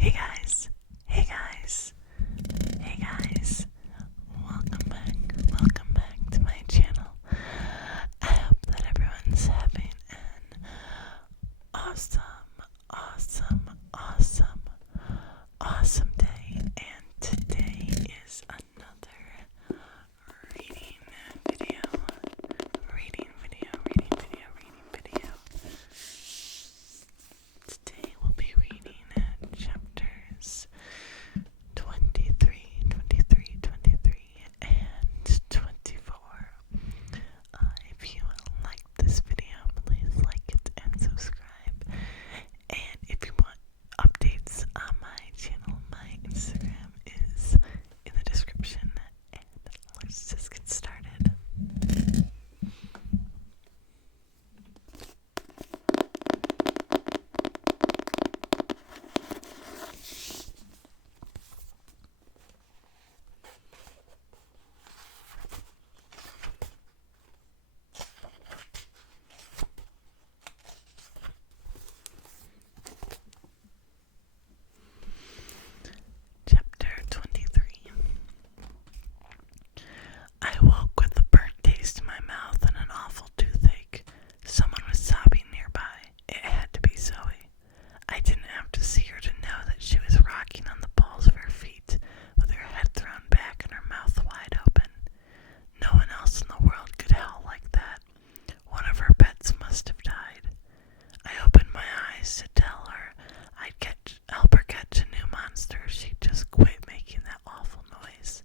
Hey guys, hey guys, hey guys, welcome back to my channel. I hope that everyone's having an awesome, awesome, awesome, awesome day, and today is another reading video, Today we'll be reading chapters 23, and 24. If you like this video, please like it and subscribe. And if you want updates on my channel, my Instagram is in the description. And let's just get started. Chapter 23. I woke with a burnt taste in my mouth and an awful toothache. Someone was sobbing nearby. It had to be Zoe. I didn't have to see her to know that she was rocking on the balls of her feet, with her head thrown back and her mouth wide open. No one else in the world could howl like that. One of her pets must have died. I opened my eyes to tell her I'd help her catch a new monster if she'd just quit making that awful noise.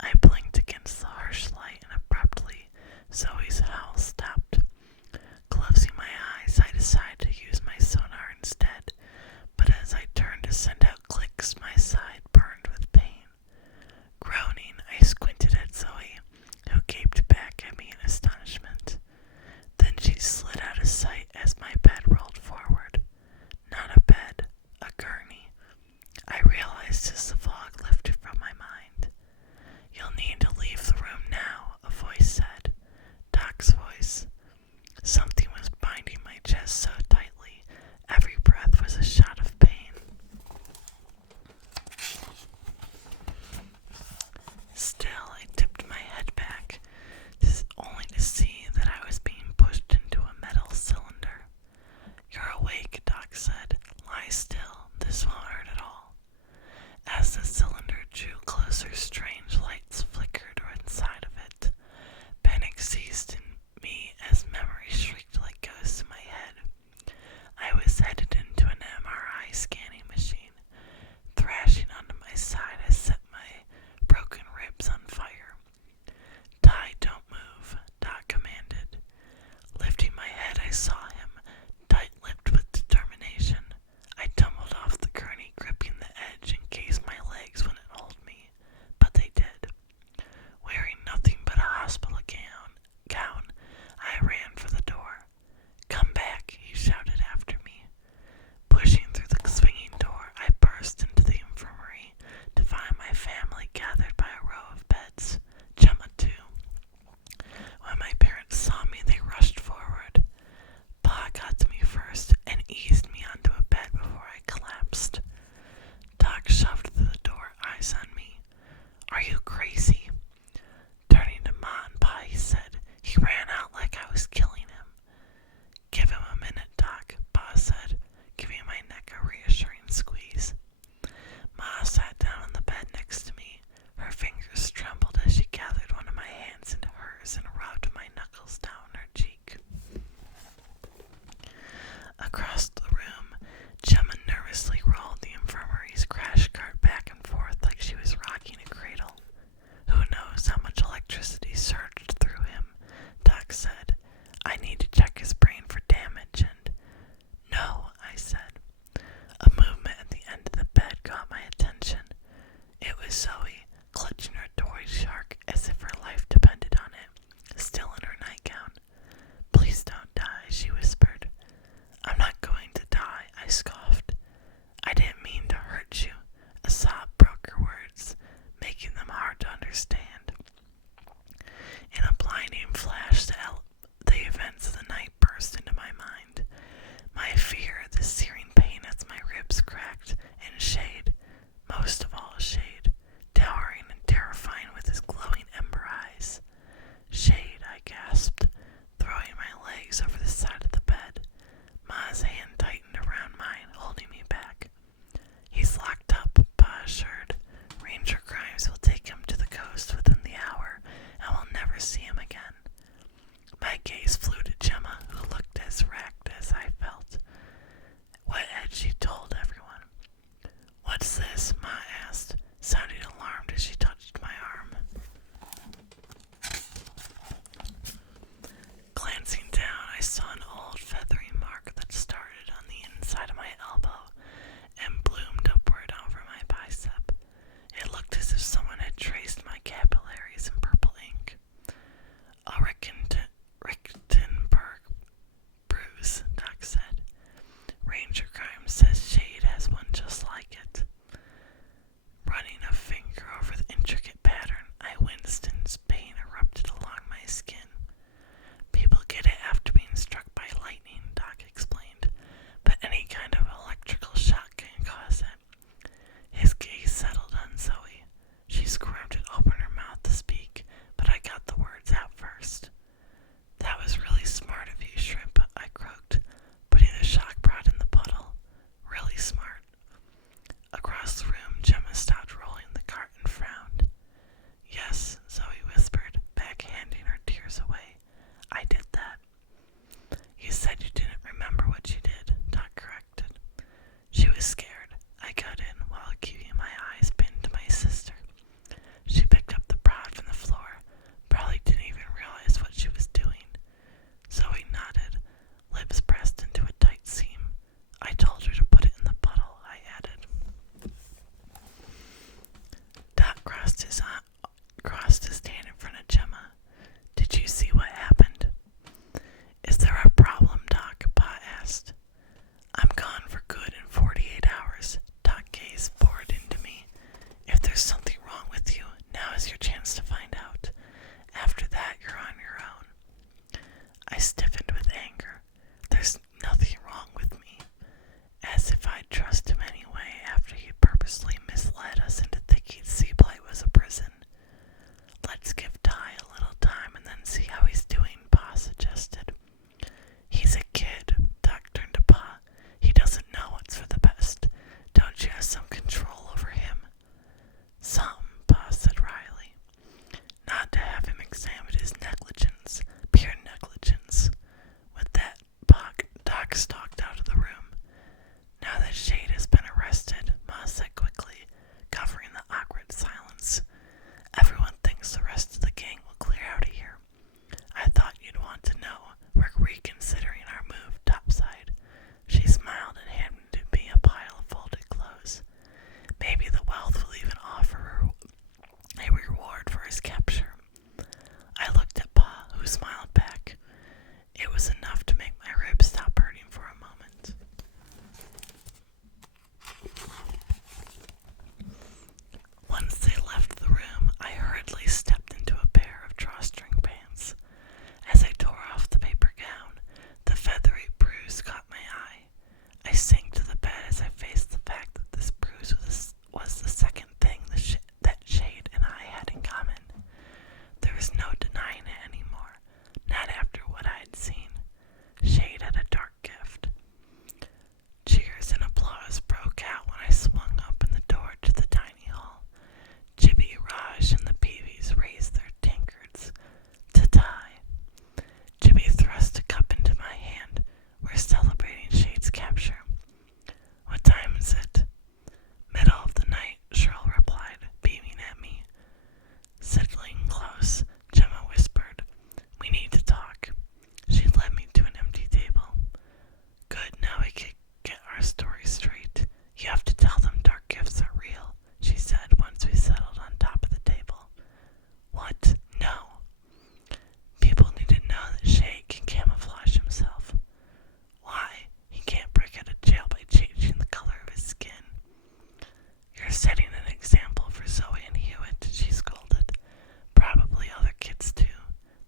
I blinked against the harsh light and abruptly Zoe's howl stopped. Closing my eyes, I decided to use my sonar instead, but as I turned to send out clicks, my side burned with pain. Groaning, I squinted at Zoe, who gaped back at me in astonishment. Then she slid out of sight as my bed rolled forward. Not a bed, a gurney. I realized as the fog lifted from my mind. You'll need to leave the room now, a voice said. Doc's voice. Something was binding my chest so tightly, every breath was a shot of pain. Still, I tipped my head back, only to see that I was being pushed into a metal cylinder. You're awake, Doc said. Lie still. This won't hurt at all. As the cylinder drew closer, strange lights flickered inside of it. Panic seized in me as memories shrieked like ghosts in my head. I was headed into an MRI scanning machine. Thrashing onto my side, I set my broken ribs on fire. Ty, don't move, Doc commanded. Lifting my head, I saw him, tight-lipped with determination. I tumbled off the gurney, gripping the edge in case my legs wouldn't hold me. trust him anyway after he purposely misled us into thinking Seablight was a prison? Let's give Ty a little time and then see how he's doing, Pa suggested. He's a kid, Doc turned to Pa. He doesn't know what's for the best. Don't you have some control over him? Some, Pa said wryly. Not to have him examined his negligence, pure negligence. With that, Doc stalked out of the room. Now that Shade has been arrested, Ma said quickly, covering the awkward silence. Everyone thinks the rest of the gang will clear out of here. I thought you'd want to know. We're reconsidering our move topside. She smiled and handed me a pile of folded clothes. Maybe the Wealth will even offer a reward for his capture. I looked at Pa, who smiled back. It was enough to make my ribs stop hurting for a moment. Once they left the room, I hurriedly stepped into a pair of drawstring pants. As I tore off the paper gown, the feathery bruise caught my eye. I sank to the bed as I faced the fact that this bruise was the second thing that Shade and I had in common. There was no denying it anymore, not after what I had seen. Shade had a dark gift. Cheers and applause broke out when I swung open the door to the dining hall. Jibby, Raj, and the Peavies raised their tankards. To die. Jibby thrust a cup into my hand. We're celebrating Shade's capture. What time is it? Middle of the night, Cheryl replied, beaming at me. Settling close, Gemma whispered, We need to talk. She led me to an empty table. Good, now we can get our story straight. You have to tell them dark gifts are real, she said once we settled on top of the table. What? No. People need to know that Shade can camouflage himself. Why? He can't break out of jail by changing the color of his skin. You're setting an example for Zoe and Hewitt, she scolded. Probably other kids too.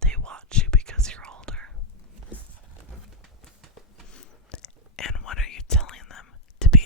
They watch you because you're older. And what are you telling them? To be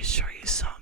you sure you saw